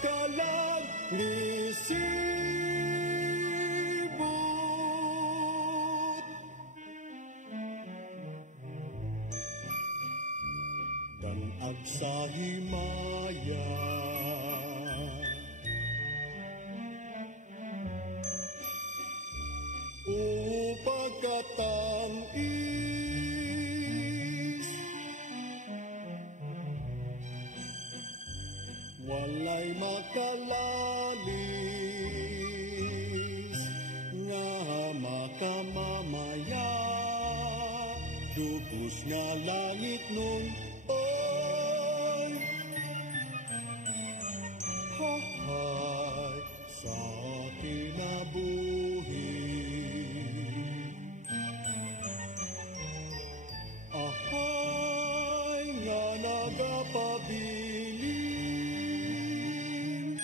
kalag lisibot. Danag sa himaya, pagkatamis, walay makalalis nga makamamaya, dubos nga langit nun oy hahay sa kinabuhi. Ahay nga nagapabilin,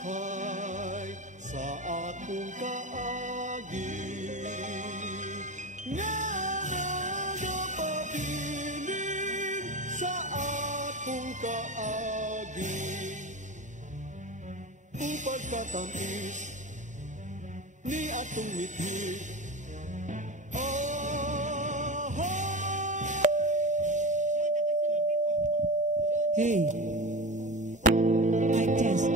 hahay sa akong kaagi, nga nagapabilin sa akong kaagi. Upag katamis ni atong mithi, hey, I test.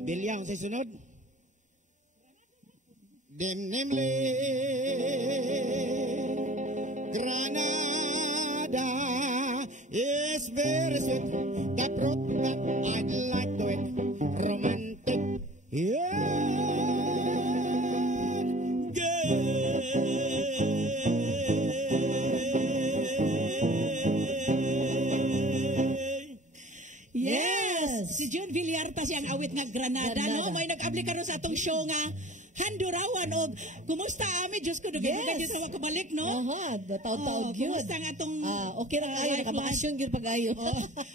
Bilyang sa sunod. Dinemle Granada is very sweet. That fruit that I'd like to eat. Romantic. Yeah. Si June Villarta siyang awit nga Granada, no? May nag-abli karon sa atong show nga Handurawan o kumusta ami Diyos ko dugay-dugay dito ako balik, no? Taon-taon gyud. Kumusta nga atong okay ra kayo nakabakasyon gyud pag-ayo.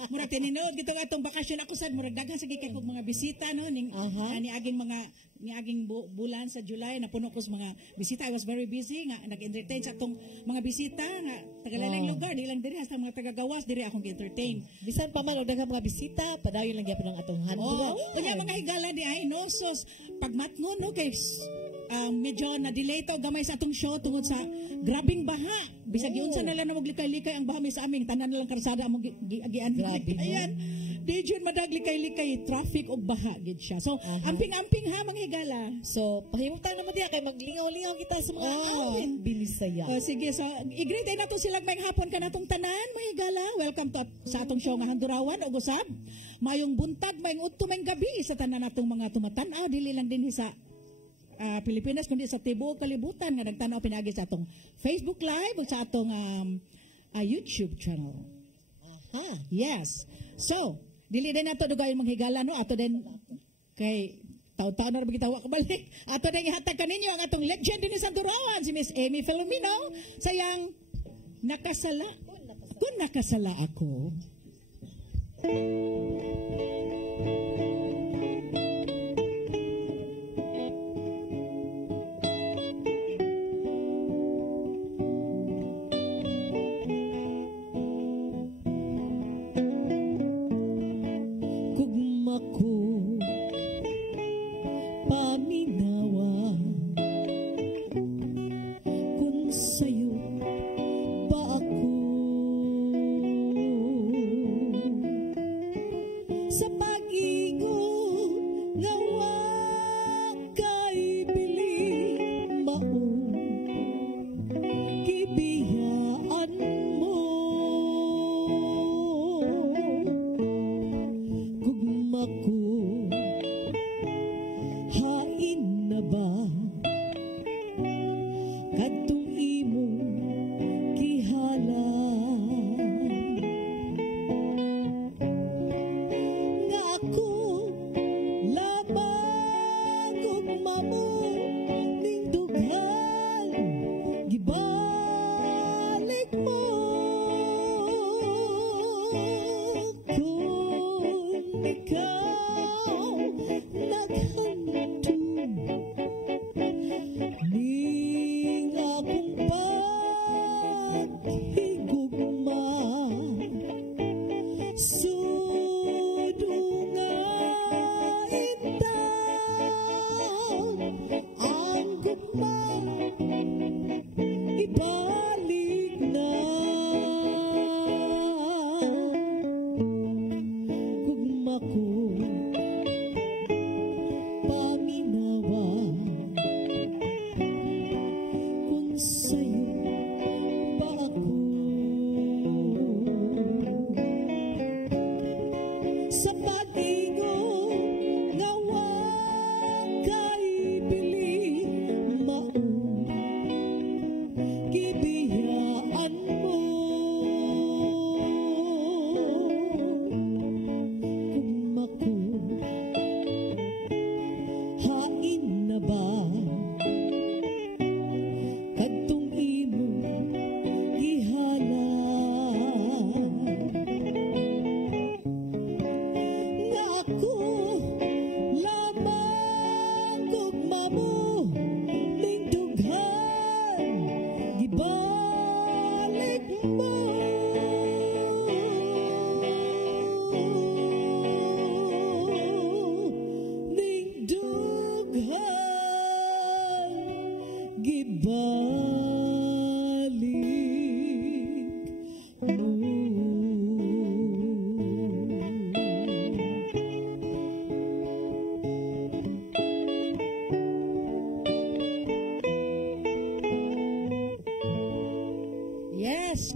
Murag tininood gito nga atong bakasyon ako sad murag daghan sige kay kog mga bisita, no? Ning niaging mga niaging bulan sa July napuno ko sa mga bisita. I was very busy nga nag-entertain sa atong mga bisita nga tagalalang lugar, di lang diri hasta mga taga-gawas diri akong gi-entertain. Bisan pa man og daghang mga bisita, padayon lang gyapon ang atong handura. Kanya mga higala di ay no sos pagmatngon no kay medyo na-delay to gamay sa atong show tungod sa grabing baha. Bisag yun sa nalang na maglikay-likay ang baha may sa aming tanan na lang karsada among gian. Ayan. Di jud madaglikay-likay traffic o baha gid siya. So amping-amping ha mga higala. So, pahimutan naman diya kay maglingaw-lingaw kita sa mga awin binisaya. Sige, so i-greet ay nato sila may hapon ka natong tanan mga higala. Welcome to sa atong show nga Handurawan ug usab mayong buntag mayong udto mayong gabi sa tanan natong mga tumatan-aw dili lang din sa Pilipinas kundi sa tibuok kalibutan nga nagtanaw pinagi sa atong Facebook Live ug sa atong YouTube channel. Yes. So, dili din nato dugayon manghigala no ato din kay taw-taw na rin tawa kabalik. Ato din ihatag kaninyo ang atong legend din sa Handurawan si Miss Amy Filomeno sayang nakasala. Kung nakasala ako.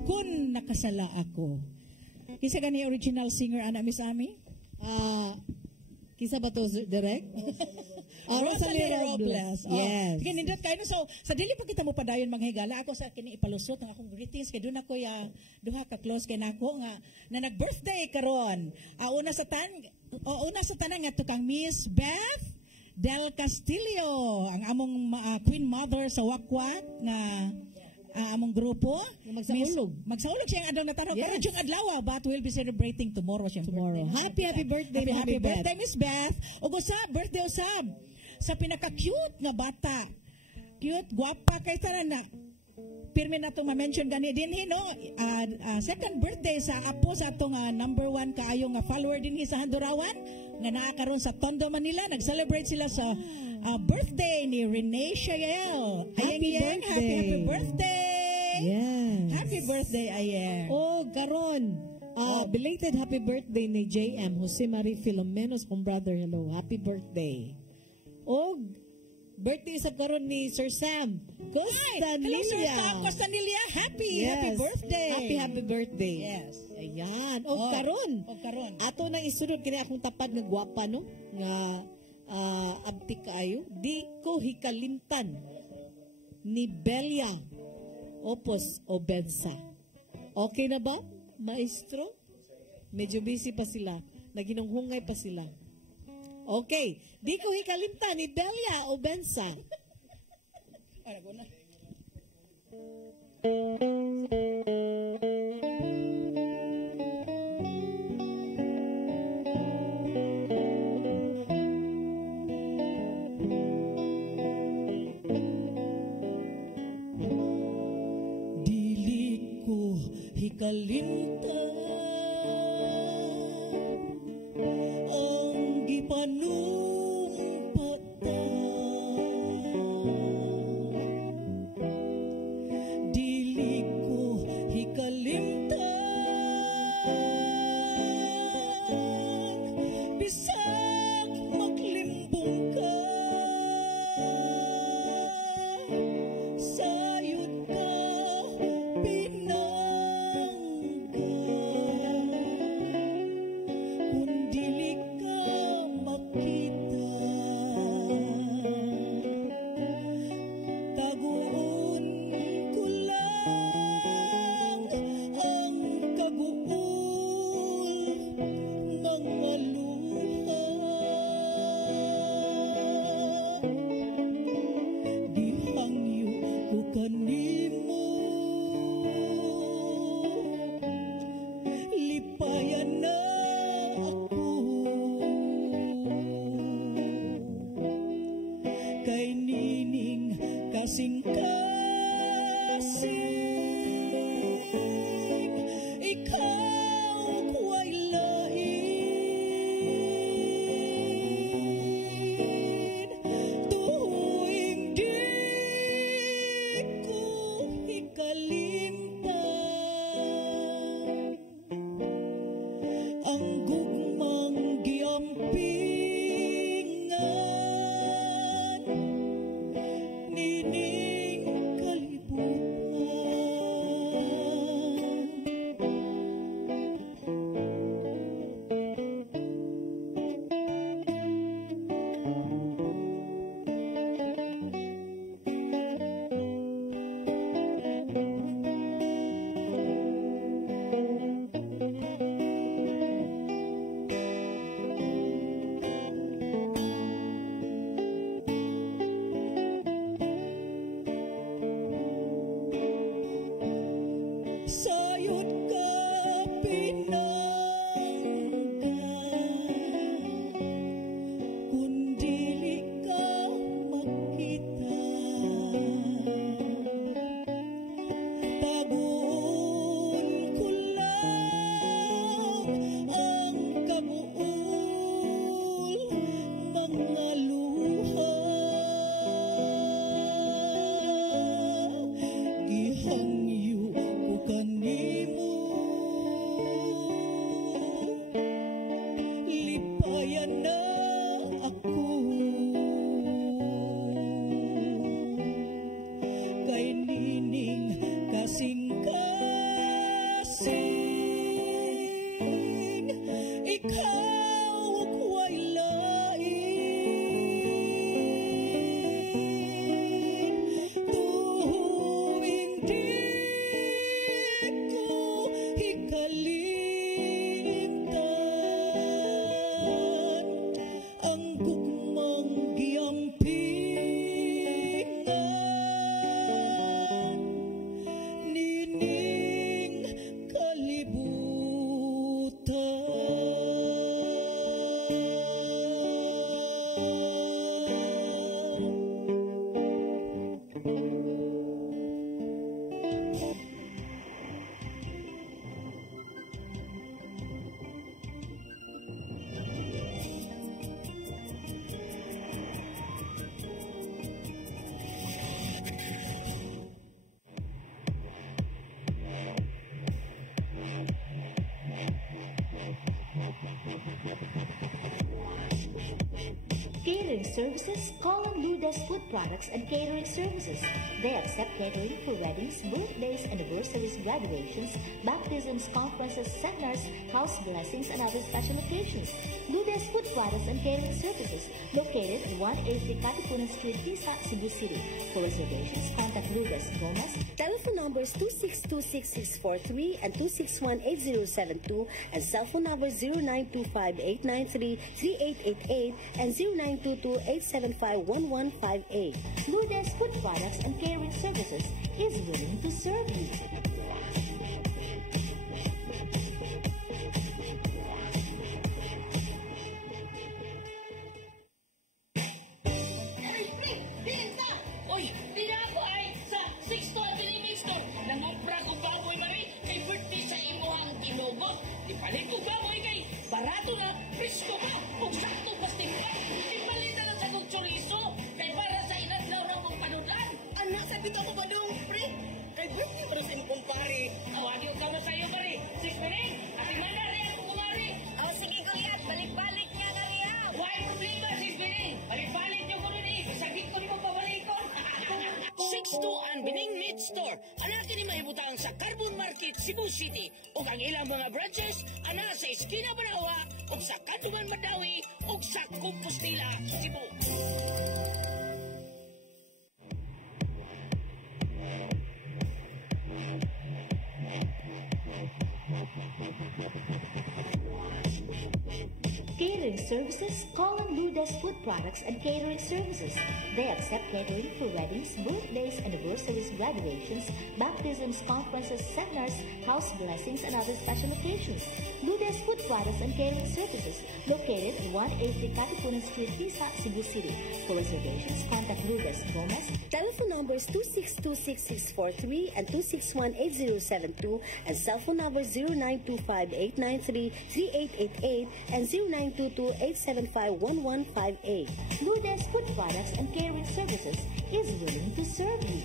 Kun nakasala ako. Kisa gani original singer ana Miss Ami? Kisa ba to direct? Rosalie Robles. Yes. Sige, nindot kayo. So, sa dili pa kita mo padayon mga higala, ako sa kini ipalusot ng akong greetings kay doon ako duha ka close kay nako nga na nag-birthday karon. Una sa tanan nga to kang Miss Beth Del Castillo, ang among Queen Mother sa Wakwak nga among grupo. Magsaulog siya ang adlaw na tanaw. Pero yung adlaw, but we'll be celebrating tomorrow siya. Happy birthday, happy birthday, Miss Beth. Ug usab, birthday usab sa pinaka-cute nga bata. Cute, guwapa, kay tara na. Pirmi na itong ma-mention gani din, no? Second birthday sa apo sa itong number 1 kaayo nga follower din sa Handurawan nga naakaroon sa Tondo, Manila. Nag-celebrate sila sa birthday ni Renee Shael. Happy birthday! Yes. Happy birthday, Ayeng. Oh, karon. Belated happy birthday ni JM Jose Marie Filomenos kong brother. Hello, happy birthday. O birthday sa karon ni Sir Sam Hello, Sir Sam Costanilla. Happy birthday. Happy birthday. Yes. Ayan. O karon. Ato nang isunod kini akong tapad nga gwapa no nga abti kaayo. Di ko hikalimtan ni Belia Opos Obensa. Okay na ba, maestro? Medyo busy pa sila. Naginunghungay pa sila. Okay. Di ko hikalimtan ni Belia Obensa. Dili ko hikalimtan ang gipanumpatan. Dili ko hikalimtan bisag maglimbong ka. Sayod ka pinangga kung dili ka makita. Taguon ko lang ang kaguol ng maluha. Gihangyo ko kanimo, lipayan na ako. Kay nining kasing-kasing, ikaw kuwa'y lain. Tuwing di ko hikalimtan ang gugmang giampingan nining kalibutan. Sayod ka pinangga kung dili ka makita. Taguon ko lang ang kabuol mga luha. Gihangyo ko kanimo, lipayan na ako. Kay nining kasing-kasing, ikaw kuwa'y lain. Tuwing di ko hikalimtan ang gugmang giampingan nining kalibutan. Catering services, call on Lourdes Food Products and Catering Services. They accept catering for weddings, birthdays, anniversaries, graduations, baptisms, conferences, seminars, house blessings, and other special occasions. Lourdes Food Products and Catering Services, located at 180 Katipunan Street, Tisa, Cebu City. For reservations, contact Lourdes Gomez. Telephone numbers 2626643 and 2618072 and cell phone numbers 0925-893-3888 and 0922-875-1158. Lourdes Food Products and Catering Services is willing to serve you. Oy, tira ako ay sa 6 to Minister. Nangopra ko baboy na rin kay birthday sa imuhang ginugot. Ipalit ko baboy kay barato na, presko ka, kung sakto pasting ka. Ipalit na sa kong chorizo kay para sa inadlaw raw mong panudan. Anak, sabi ko ba doon, pre? Kay birthday para sa inyong pare. Awagin ko na sa iyo, pare. Sis Meneng, ati mana rin ako kumari. Sige kuya, balik-balik nga na riya. Why problema, sis Meneng? Balik-balik niyo ko rin eh. Sagit ko rin mo pabalikon. 6-2 Bining Meat Store. Anakin ni mahibutang sa Carbon Market, Cebu City. O ang ilang mga branches, ana sa Esquina Banawa, o sa Katungan Madawi, o sa Compostela, Cebu. Catering Services, call on Lourdes Food Products and Catering Services. They accept catering for weddings, birthdays, anniversaries, graduations, baptisms, conferences, seminars, house blessings, and other special occasions. Lourdes Food Products and Catering Services, located at 180 Katipunan Street, Tisa, Cebu City. For reservations, contact Lourdes Gomez. Telephone numbers 2626643 and 2618072 and cell phone numbers 0925-893-3888 and 0922-875-1158. Lourdes Food Products and Catering Services is willing to serve you.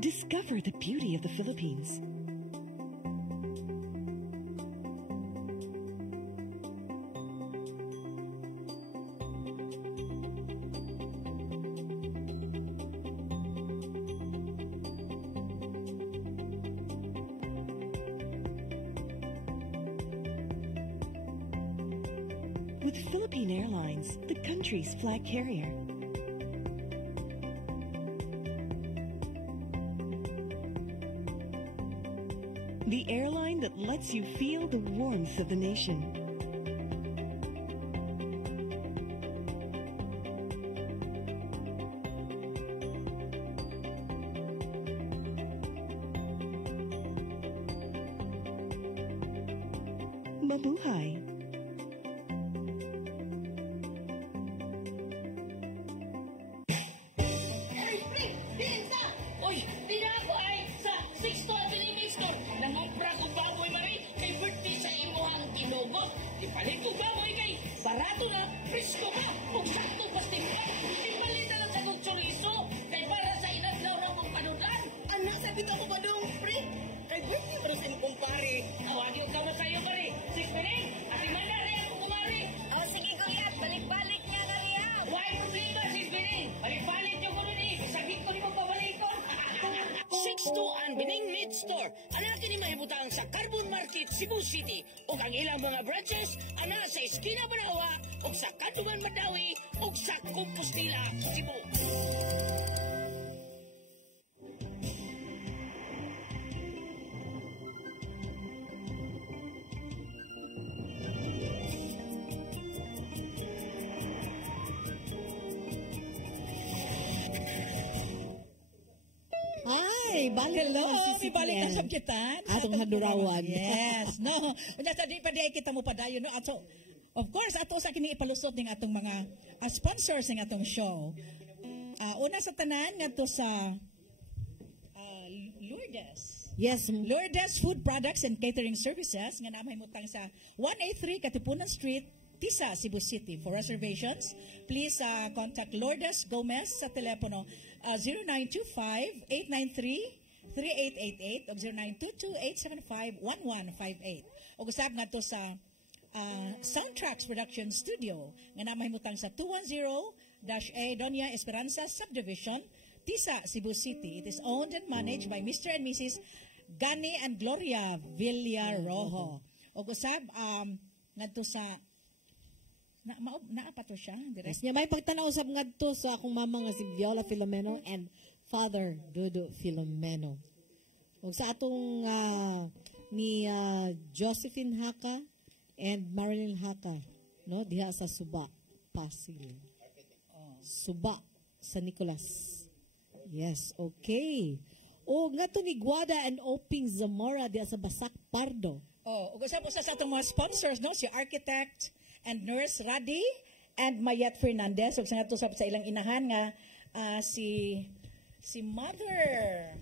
Discover the beauty of the Philippines. With Philippine Airlines, the country's flag carrier. The airline that lets you feel the warmth of the nation. Mabuhay. Oy, tira ako ay sa 6 to Minister. Nangopra ko baboy na rin kay birthday sa imuhang ginugot. Ipalit ko baboy kay barato na, presko ka, kung sakto pasting ka. Ipalit na sa kong chorizo kay para sa inadlaw raw mong panudan. Anak, sabi ko ba doon, pre? Kay birthday para sa inyong pare. Awagin ko na sa iyo, pare. Sis Meneng, ati mana rin ako kumari. Sige kuya, balik-balik nga na riya. Why problema, sis Meneng? Balik-balik niyo ko rin eh. Sagit ko rin mo pabalikon. 6-2 Bining Meat Store. Anakin ni mahibutang sa Carbon Market, Cebu City. O ang ilang mga branches, ana sa Esquina Banawa, o sa Katungan Madawi, o sa Compostela, Cebu. Ay, balik Hello, naman si ibalik na CTN. sa kita. Atong hadurawan. Yes, no. Unya sa di pa di kita mo padayon no. Ato, of course, ato sa kini ipalusot ning atong mga sponsors ng atong show. Una sa tanan ngadto sa Lourdes. Yes. Lourdes Food Products and Catering Services nga namay mutang sa 183 Katipunan Street, Tisa, Cebu City. For reservations, please contact Lourdes Gomez sa telepono 0925-893-3888 o 0922-875-1158. O gusab nga to sa Soundtracks Production Studio nga namahimutang sa 210-A Doña Esperanza Subdivision, Tisa, Cebu City. It is owned and managed by Mr. and Mrs. Gani and Gloria Villarojo. O gusab ngadto sa naa pa to siya direct. Yes, may pagtanaw usab ngadto sa akong mama nga si Viola Filomeno and Father Dudu Filomeno. O sa atong ni Josephine Haka and Marilyn Haka, no, diha sa Suba, Pasig. Suba sa Nicolas. Yes, okay. O nga to ni Guada and Oping Zamora diha sa Basak Pardo. Oh, ug usab sa atong mga sponsors, no, si architect and nurse Radi and Mayet Fernandez, ug sa nga to sa ilang inahan nga si Mother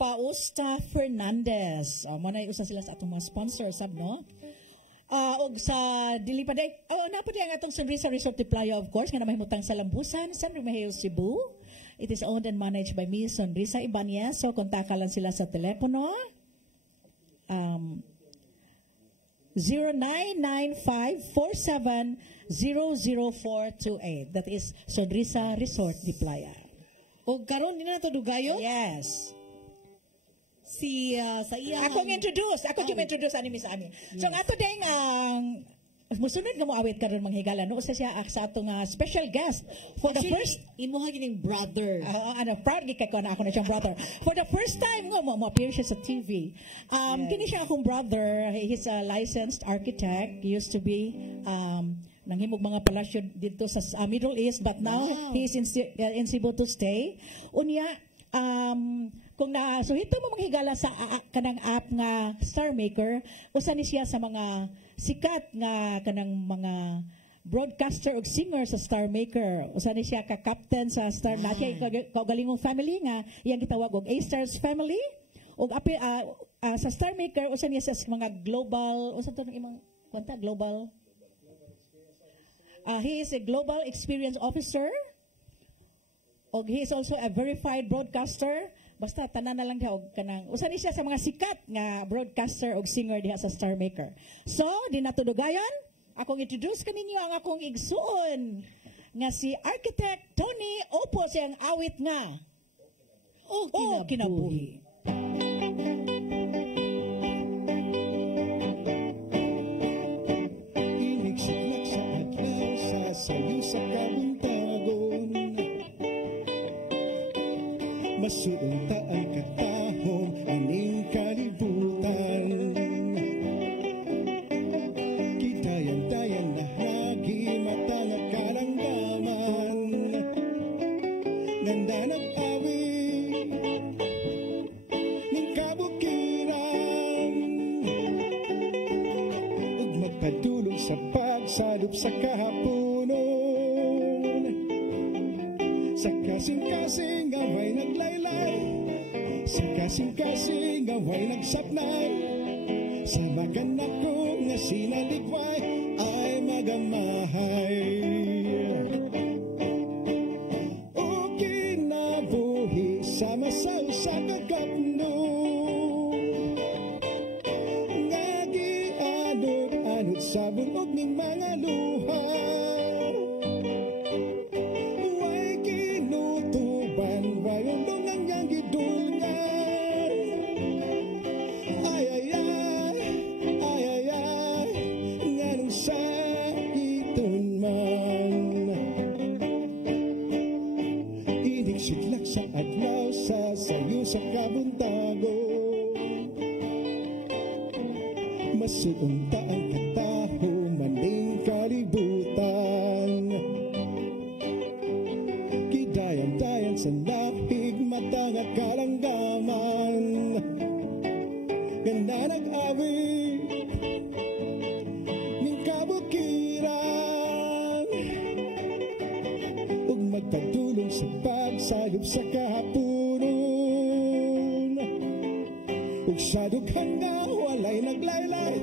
Fausta Fernandez. Mo na usa sila sa atong mga sponsors sab, no. Og sa dili pa day, napaday ang atong Sonrisa Resort de Playa, of course, nga namahimutang sa Lambusan, San Romeo, Cebu. It is owned and managed by Miss Sonrisa Ibanez. So, kontakan lang sila sa telepono. 0995-47-00428. That is Sonrisa Resort de Playa. O karon din na to dugayo? Yes. Si sa iya Akong introduce ani Miss Ami. So nga today nga musunod nga mo awit karon manghigala no usa siya sa atong special guest for the first imuha gining brother. Proud gid kay ko na ako na siyang brother. For the first time nga mo appear siya sa TV. Kini siya akong brother. He's a licensed architect. He used to be nanghimog mga palasyo dito sa Middle East, but now he is in Cebu to stay. Unya kung nasuhito mo maghigala sa kanang app nga Star Maker, usa ni siya sa mga sikat nga kanang mga broadcaster ug singer sa Star Maker. Usa ni siya ka captain sa Star Nakia kaugalingong family nga iyang gitawag og A-Stars family. Ug sa Star Maker usa niya sa mga global, usa to ng imong kwenta global. He is a global experience officer. Og he is also a verified broadcaster. Basta tanan na lang diha og kanang usa ni siya sa mga sikat nga broadcaster og singer diha sa Star Maker. So, di natudugayon, akong introduce kaninyo ang akong igsuon nga si Architect Tony Opo siyang awit nga O Kinabuhi. Inigsik sa adlaw sa sayo sa kabuntagon, masuunta ang katahom ining kalibutan. Kitayan-tayan na hagi matang at karanggaman, ganda nag-awi ning kabukiran, ug magpadulong sa pagsalup sa kahaponon. Sa kasing-kasing away naglaylay, sa kasing-kasing away nagsapnay, sa maganak ko nga sinalikway ay magamahay. O kinabuhi sama sa usa ka kapno, nga gianod-anod sa bunog ning mga luha. Siglak sa adlaw sa sayo sa kabuntago, masuunta ang kataho maning kalibutan. Kidayan-dayan sa lapig matang at kalanggaman, ganda nag-awi ning kabukiran, ug magpadulong sa pagsayop sa kahaponon. Ug sa dughang nga walay naglaylay,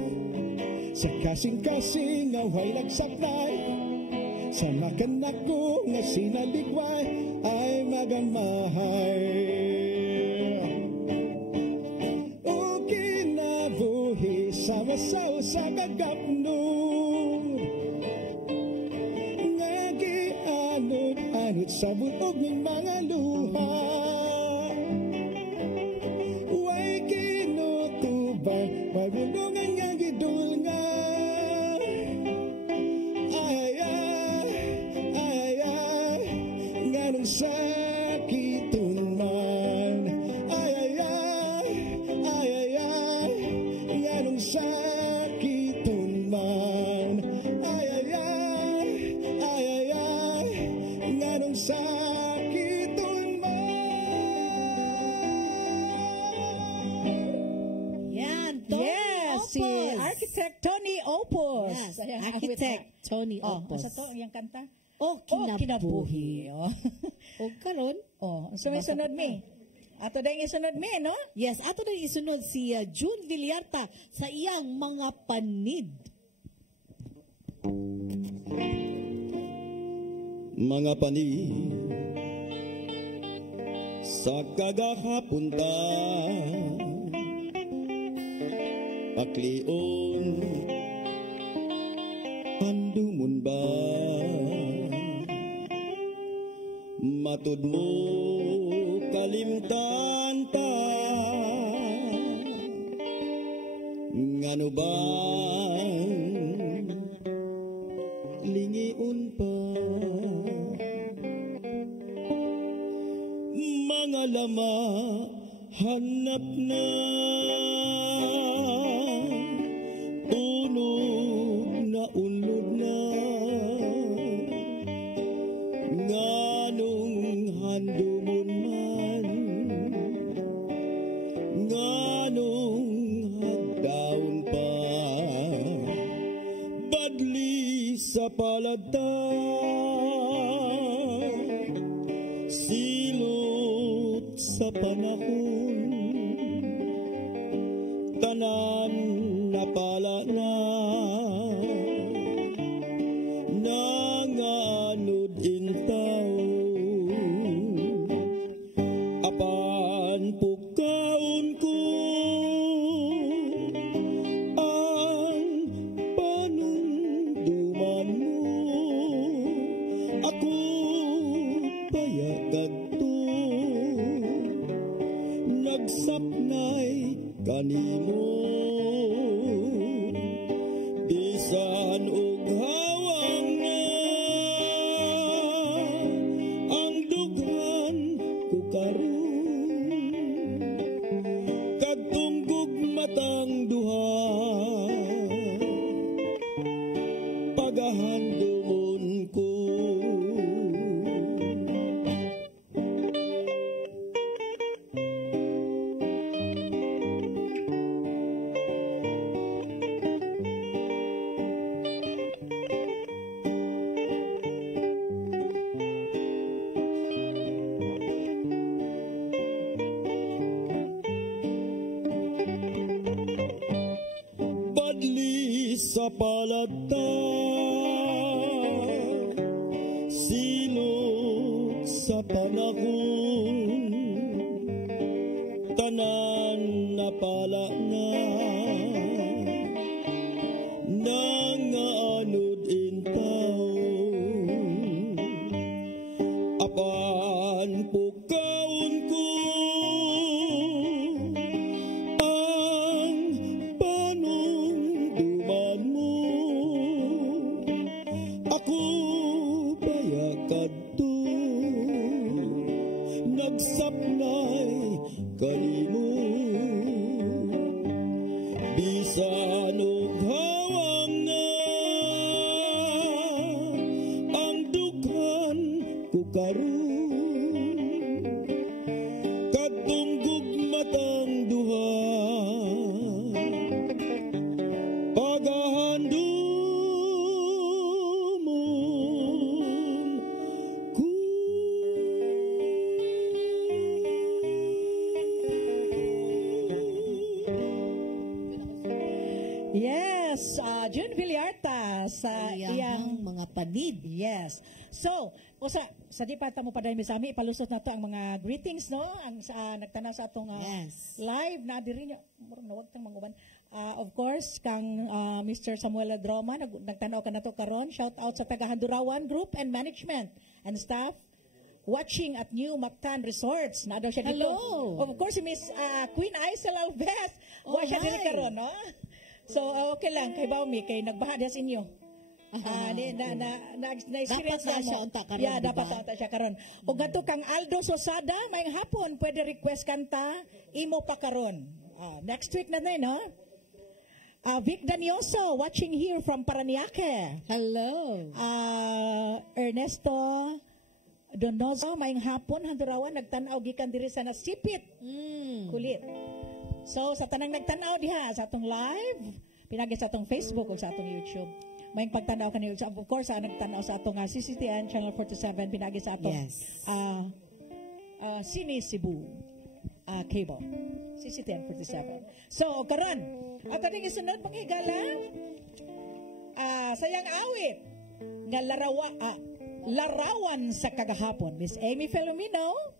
sa kasing-kasing away nagsaknay, sa makanak ko nga sinaligway ay magamahay. O kinabuhi sa wasaw sa kagapnod, nga gianod-anod sa buog ng mga luha. Way kinutuban, way bulungan nga gidulnga. Nganong sakiton man, nganong sakiton man, nganong sakiton man. Yan, Tony Yes, si Opos. Architect Tony Opos. Yes, Ayan, Architect Tony Oh, Opos. asa to yung kanta? O Kinabuhi. Oh. O karon? Oh, so may sunod mi. Ato dahil isunod mi, no? Yes, ato na isunod si June Villarta sa iyang mga panid. Mga pani sa kagahapunta, paklion handumon ba, matud mo kalimtan pa, ngano bang lingiun pa, mga lama hanap na, tunog na unlod na, nganong handumon man, nganong hagdaon pa, badli sa palagta, silot sa panahon, tanan napala na, nanganod intaw, apan pukaon ko ang panunduman mo, ako payagad to, nagsapnay kanimo, bisan og hawang na, ang dughan ko karon, kagtunggog matang duha, pagahandumon ko. Badli sa palagta, silot sa panahon, tanan napala na, nanganod intaw, apan pukaon ko ang panunduman mo, ako payagad to, nagsapnay kanimo, bisan og hawang na, ang dughan ko karon, kadtunggog matang duha, pagahandumon ko. Miss June Villarta sa iyang mga panid. Yes. So, sa di pa mo pa dahil misami, ipalusot na to ang mga greetings, no? Ang nagtanaw sa atong live na diri niya. Murang nawag tang manguban. Of course, kang Mr. Samuel Adroma, nagtanaw ka na to karon. Shout out sa taga Handurawan Group and Management and staff watching at New Mactan Resorts. Na daw siya dito. Hello. Of course, si Miss Queen Aisel Alves. Wa siya diri karon, no? So, okay lang kay Baumi kay nagbaha sa inyo. Na-experience dapat na siya unta karon. Yeah, dapat na unta siya karon. O gato kang Aldo Sosada, may hapon pwede request kanta imo pa karon. Next week na din, no? Vic Danioso, watching here from Paranaque. Hello. Ernesto Donoso, may hapon Handurawan nagtanaw gikan diri sa nasipit. Kulit. So, sa tanang nagtanaw diha sa atong live, pinagi sa atong Facebook o sa atong YouTube. May pagtanaw kanyo. Of course, nagtanaw sa atong CCTN Channel 47, pinagi sa atong Cine Cebu cable. CCTN 47. So, karon, ato ning isunod pang higala, sayang awit nga larawan sa kagahapon. Miss Amy Filomeno.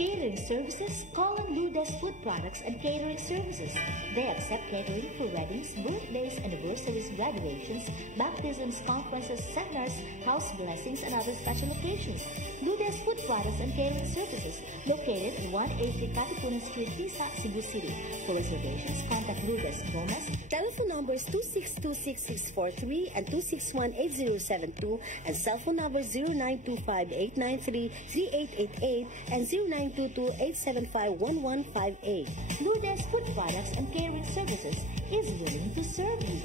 Catering services, call on Ludas Food Products and Catering Services. They accept catering for weddings, birthdays, anniversaries, graduations, baptisms, conferences, seminars, house blessings, and other special occasions. Ludas Food Products and Catering Services, located at 183 Katipunan Street, Pisa, Cebu City. For reservations, contact Ludas Gomez. Telephone numbers 2626643 and 2618072 and cell phone numbers 0925-893-3888 and 0922-875-1158. Ludas Food Products and Catering Services is willing to serve you.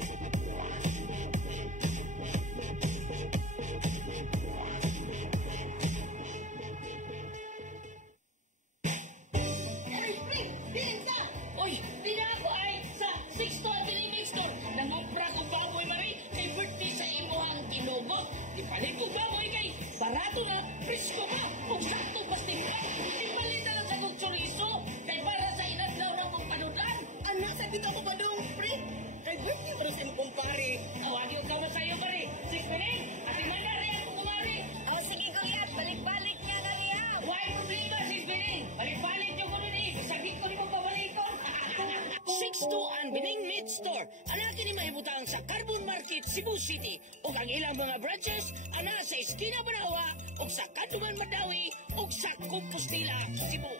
Oy, ako ay sa 612 Mix Store. Nangopra ko baboy na rin kay birthday sa imuhang ginugot. Ipalit ko baboy kay barato na, presko na, kung sakto pasting na. Ipalit na sa kong chorizo kay para sa inadlaw na kong kanudan. Anak, sa dito ko ba dong, pre? Kay birthday para sa imong kumpare. Awagyo ka ba sa'yo, pare? 6 minutes? At imanda rin ako kumari. Sige ko yan, balik-balik nga na niya. Why problema, 6 minutes? Balik-balik nyo ko nun eh. Sagit ko ni mo pabalik ko. 6-2 ang Bining Meat Store. Anak ni mahibutang sa Carbon Market, Cebu City. O ang ilang mga branches, ana sa Esquina Banawa, o sa Kadungan Madawi, o sa Compostela, Cebu.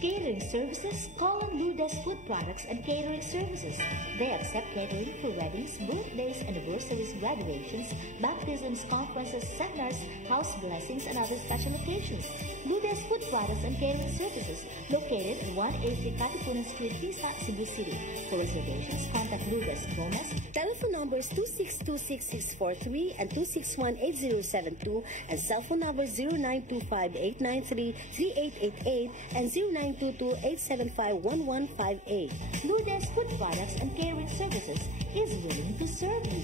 Catering services, call on Ludas Food Products and Catering Services. They accept catering for weddings, birthdays, anniversaries, graduations, baptisms, conferences, seminars, house blessings, and other special occasions. Ludas Food Products and Catering Services, located at 183 Katipunan Street, Pisa, Cebu City. For reservations, contact Ludas Gomez. Telephone numbers 2626643 and 2618072 and cell phone numbers 0925-893-3888 and 0922-875-1158. Ludas Food Products and Catering Services is willing to serve you.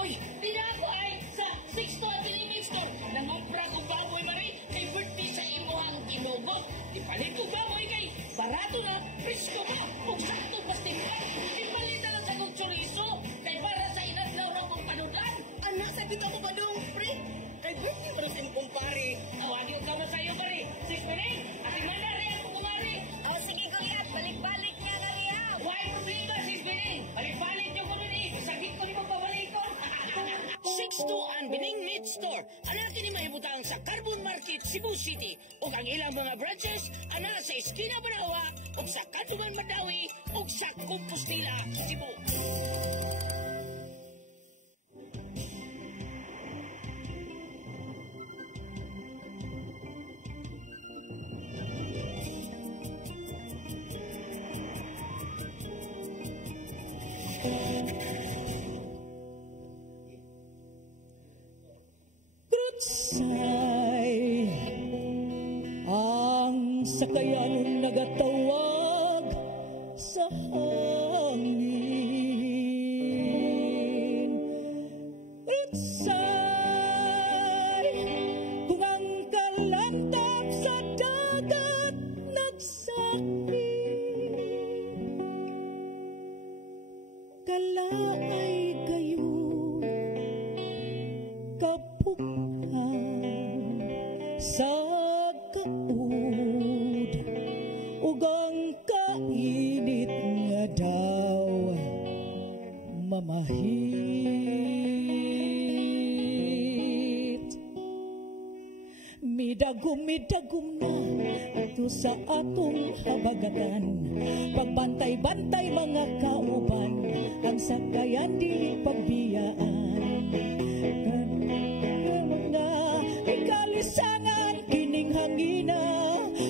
Oy, ako ay sa 612 Mix Store. Nangopra ko baboy na rin kay birthday sa imuhang ginugot. Ipalit ko baboy kay barato na, presko na, kung sakto pasting na. Ipalit na sa kong chorizo kay para sa inadlaw na kong kanudan. Anak, sa dito ko ba dong, pre? Kay birthday para sa imong kumpare. Awagyo ka ba sa'yo, pare? 6 minutes? At imanda rin ako kumari. Sige ko yan, balik-balik nga na niya. Why problema, 6 minutes? Balik-balik nyo ko nun eh. Sagit ko ni mo pabalik ko. 6-2 ang Bining Meat Store. Anak ni mahibutang sa Carbon Market, Cebu City. O ang ilang mga branches, ana sa Esquina Banawa, o sa Kadungan Madawi, o sa Compostela, Cebu. Say, ang sakayan nagatawag sa hangin. Say, kung ang kalantak sa dagat nagsakit, kalaay kayo sa kaud ugang kainit nga daw mamahit. Midagum na ato sa atong habagatan, pagbantay-bantay mga kauban, ang sakayan dili pagbiyaan. Ikalisangan kining hangina,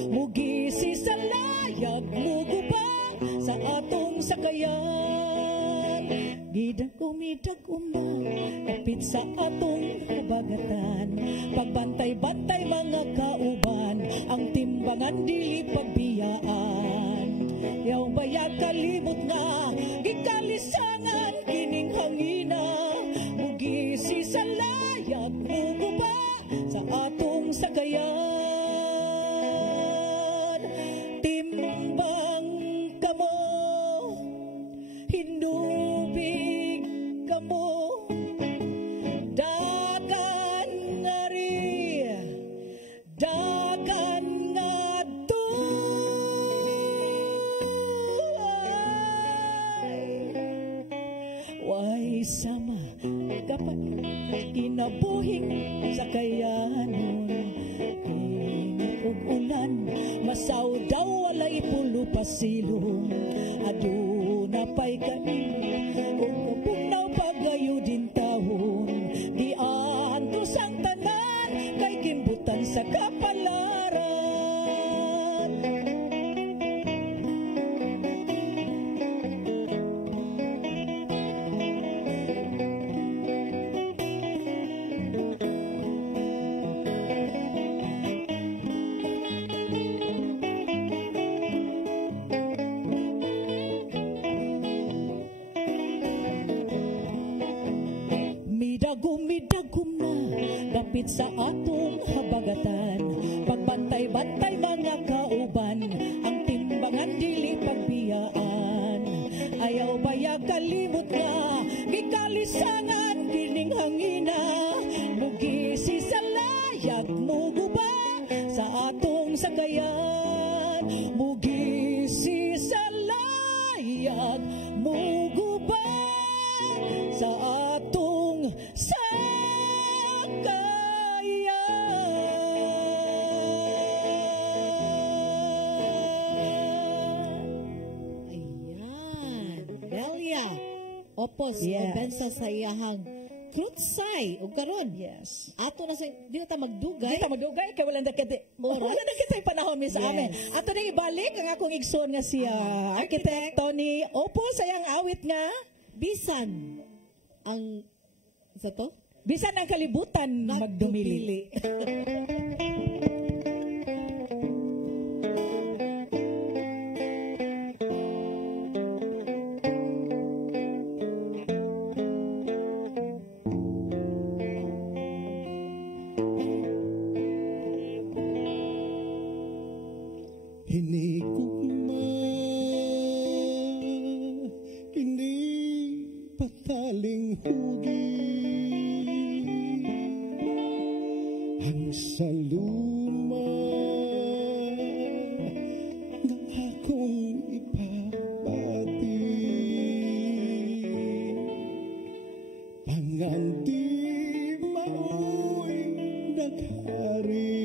mugisi sa layag, mugubang sa atong sakayan. Midagum na, kapit sa atong habagatan, pagbantay-bantay mga kauban, ang timbangan dili pagbiyaan. Yaw bayad kalimot nga gikalisangan kining hangina mugisi sa layag muguba sa atong sakayan timbang kamo hinubig kamo dagan ngari dagan nga way sama dapat kinabuhing sa kayanon init ug ulan masaw daw walay pulo pasilong aduna pay kanin ug pugnaw pagayo din taon di antos ang tanan kay kimbutan sa kapalaran. Midagum na dapit sa atong habagatan pagbantay-bantay mga kauban ang timbangan dili pagbiyaan ayaw baya kalimot nga gikalisangan kining hangina mugisi sa layag muguba sa atong sakayan mugisi sa layag muguba sa atong Opos yes. Bensa sa iyahang Krutsay ug karon yes ato na sa di na ta magdugay di ta magdugay kay wala na kiti wala na kitay panahon mi sa amin ato na ibalik ang akong igsoon nga si architect Tony Opos sayang awit nga bisan ang sa to bisan ang kalibutan magdumili. Ang saluma na akong ipapati pangandi mao'y naghari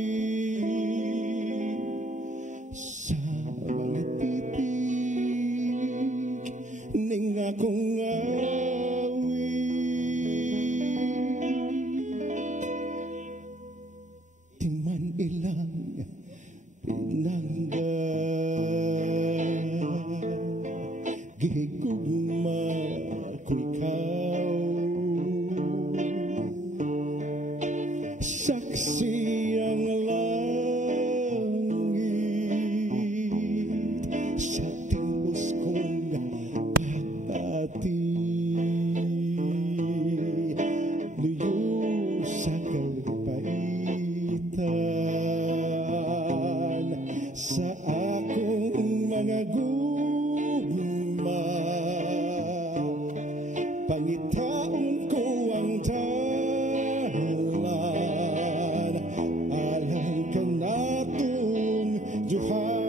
sa mga titik ning akong ilang pinangga gigugma ko ikaw saksi ang langit sa timbos kong pagpati luyo sa kalpaitan sa akong mga gugma pangitaon ko ang dalan alam ka na itong duhan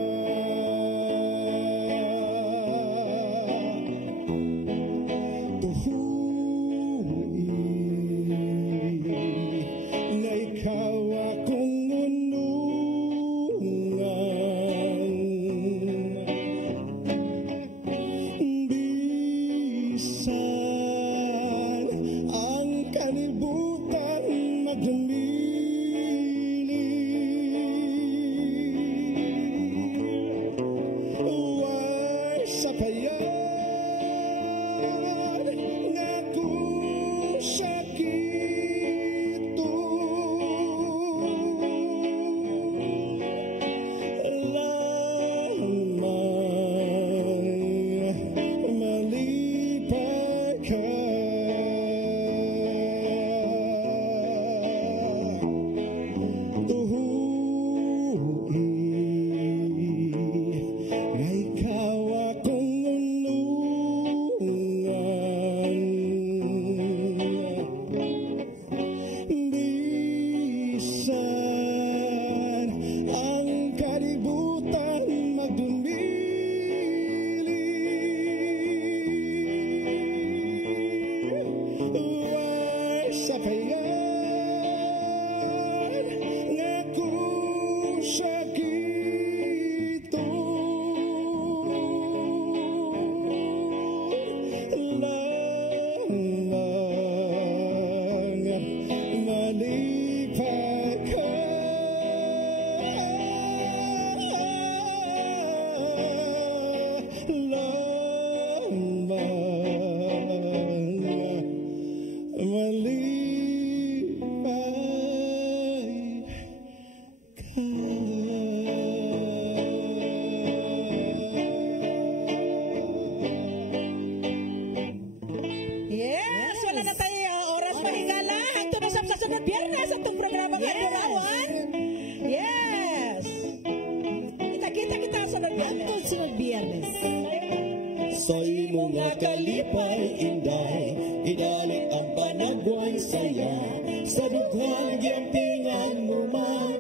Sa imo nga kalipay inday, idalik ang panagway saya. Sa dughang giampingan mo man,